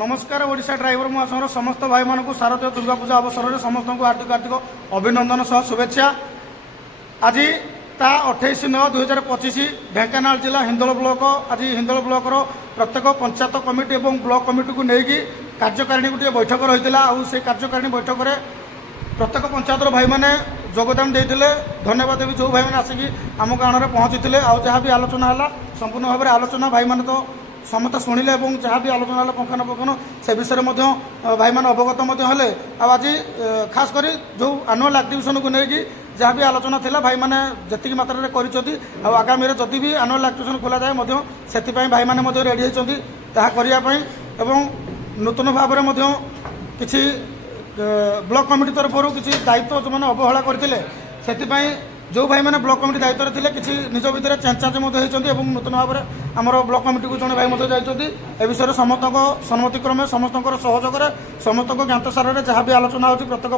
नमस्कार ओडिशा ड्राइवर महासंघर समस्त भाई मान शारदीय दुर्गा पूजा अवसर में समस्त को हार्दिक हार्दिक अभिनंदन सह शुभेच्छा। आज 28/9/2025 ढेंकानाल जिला हिंदोल ब्लॉक आज हिंदोल ब्लॉकर प्रत्येक पंचायत कमिटी और ब्लॉक कमिटी को लेकिन कार्यकारिणी गोटे बैठक रही है। कार्यकारिणी बैठक में प्रत्येक पंचायतर भाई मैंने योगदान देते धन्यवाद देवी जो भाई मैंने आसिक आम गाँव में पहुँची जहाँ भी आलोचना है संपूर्ण भाव में आलोचना भाई मैंने तो समस्त शुणिले जहाँ भी आलोचना है पंखानुपुंखानु से विषय में भाई मैंने अवगत हेले। आज खास कर जो आनुआल एक्टिविशन को लेकिन जहाँ भी आलोचना थिला भाई मैंने जी मात्रा कर आगामी जदि भी आनुआल एक्टिविशन खोल जाए से भाई मैंने रेडी होती करने नूतन भाव में किसी ब्लॉक कमिटी तरफ किसी दायित्व जो मैंने अवहेला करते जो भाई मैंने ब्लॉक कमिटी दायित्व थे किसी निज भितर चेंज होती नूतन भाव में आमर ब्लॉक कमिटी को जड़े भाई जाइए ए विषय समस्त सम्मतिक्रमे समस्त सहयोग समस्त ज्ञातसार जहाँ भी आलोचना हो प्रत्येक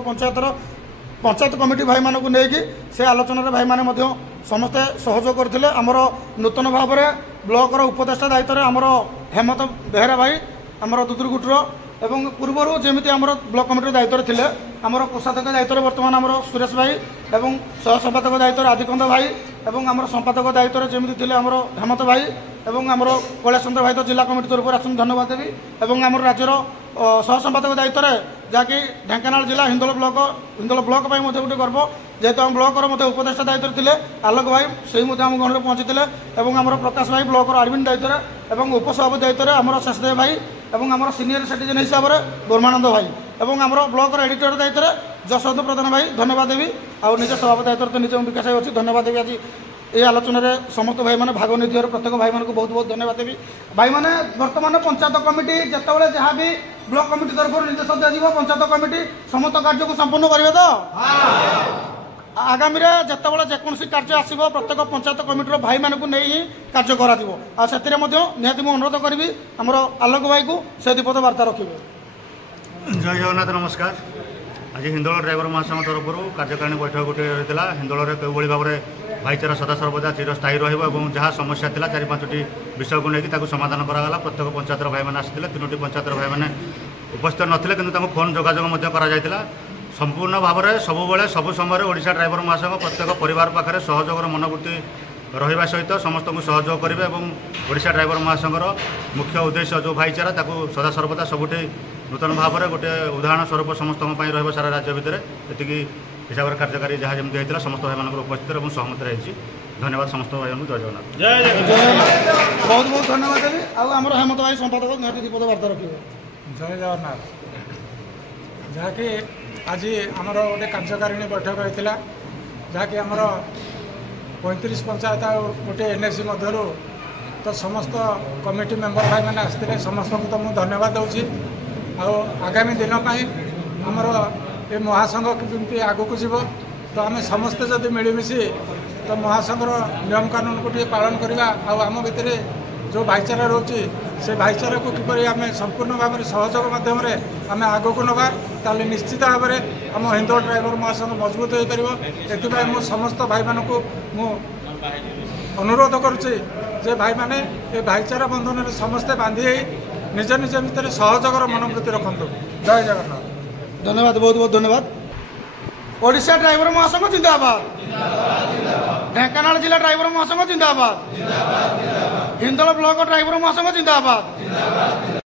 पंचायत कमिटी भाई मानक लेकिन से आलोचना भाई मैंने समस्ते सहयोग करते आमर नूतन भाव में ब्लॉक उपदेष्टा दायित्व आमर हेमंत बेहरा भाई आमर दुदुरगुटर एवं पूर्वर जमी आम ब्लॉक कमिटी दायित्व थे आमर कोषाध्यक्ष दायित्व बर्तमान आमर सुरेश भाई एवं सह संपादक दायित्व आदिकंद भाई एवं आमर संपादक दायित्व जमी थे आमर हेमंत भाई एवं आमर कैलाश चंद्र भाई तो जिला कमिटी तरफ आसन धन्यवाद देवी एवं आमर राज्यर सह संपादक दायित्व जहाँकि ढेंकानाल जिला हिंदोल ब्लॉक गोटे गर्व जेहेतु आम ब्लॉक उपदेष्टा दायित्व थे आलोक भाई से आम गण में पहुंची एवं आमर प्रकाश भाई ब्लॉक आडमिन दायित्व एवं उपसभापति दायित्व आमर शेषदेव भाई एवं आमर सीनियर सिटीजन हिसाब से ब्रह्मानंद भाई एवं आमर ब्लॉक एडिटर दायित्व जशवंत प्रधान भाई धन्यवाद देवी आउ निज सभापति दायित्व तो निज विकास भाई अच्छी धन्यवाद देवी। आज ये आलोचना समस्त भाई मैंने भाग नहीं प्रत्येक भाई को बहुत बहुत धन्यवाद देवी। भाई मैंने बर्तमान पंचायत कमिटी जिते जहाँ भी ब्लॉक कमिटी तरफ निर्देश दिया पंचायत कमिटी समस्त कार्य को संपूर्ण करेंगे तो आगामी जिते जेकोसी कार्य आसो प्रत्येक पंचायत कमिटी भाई मान को नहीं कार्य करा निहती मुझे अनुरोध करी आमर आलोक भाई को से दीपद वार्ता रखिए। जय जगन्नाथ नमस्कार। आज हिंदोल ड्राइवर महासंघ तरफ कार्यकारिणी बैठक गोटे रही है। हिंदोल कई भाव में भाईचारा सदा सर्वदा चिरस्थायी रहा समस्या था 4-5टी विषय को लेकिन समाधान कराला। प्रत्येक पंचायतर भाई मैंने आसते 3टी पंचायतर भाई मैंने उपस्थित नथिले कि फोन जोगाजोग करा संपूर्ण भाव में सबुबले सब समय ओडिशा ड्राइवर महासंघ प्रत्येक परिवार पाखे सहयोगर मनोवृत्ति रहा सहित समस्त को सहयोग करेंगे और ओडिशा ड्राइवर महासंघर मुख्य उद्देश्य जो भाईचारा ताकू सदा सर्वदा सबुठी नूतन भाव में गोटे उदाहरण स्वरूप समस्त सारा राज्य भितर ये हिसाब से कार्यकारी जहाँ जमी होता समस्त भाई मान उपस्थित और सहमत रही। धन्यवाद समस्त भाई जय जगन्नाथ। बहुत बहुत धन्यवाद देवी आमर हेमंत भाई संपादक निहती दीपद वार्ता रखिए। जय जगन्नाथ। जहाँकि आज आमर गोटे कार्यकारिणी बैठक होता जहाँकि आमर 35 पंचायत गोटे एनएसी मध्य तो समस्त कमिटी मेंबर भाई मैंने आसते समस्त को तो मुझे धन्यवाद दूसरी। आगामी दिन आमर ये महासंघ केमती आगू को जीव तो आम समस्ते जदि मिलमिशि तो महासंघर नियम कानून को पालन करवा आम भितर जो भाईचारा रोचे से भाईचारा को किपरि आम संपूर्ण भाव में सहयोग माध्यम आम आग को नवा ताले निश्चित भाव में आम हिंदोल ड्राइवर महासंघ मजबूत हो पार। मो समस्त भाई मान को मु अनुरोध करुचे जे भाई माने ये भाईचारा बंधन में समस्ते बांधि निज निज भितर सहयोगर मनोवृत्ति रखु। जय जगन्नाथ। धन्यवाद बहुत बहुत धन्यवाद। ओडिशा ड्राइवर महासंघ जिंदाबाद। ढेंकानाल जिला ड्राइवर महासंघ जिंदाबाद। हिंदोल ब्लॉक ड्राइवर महासंघ जिंदाबाद।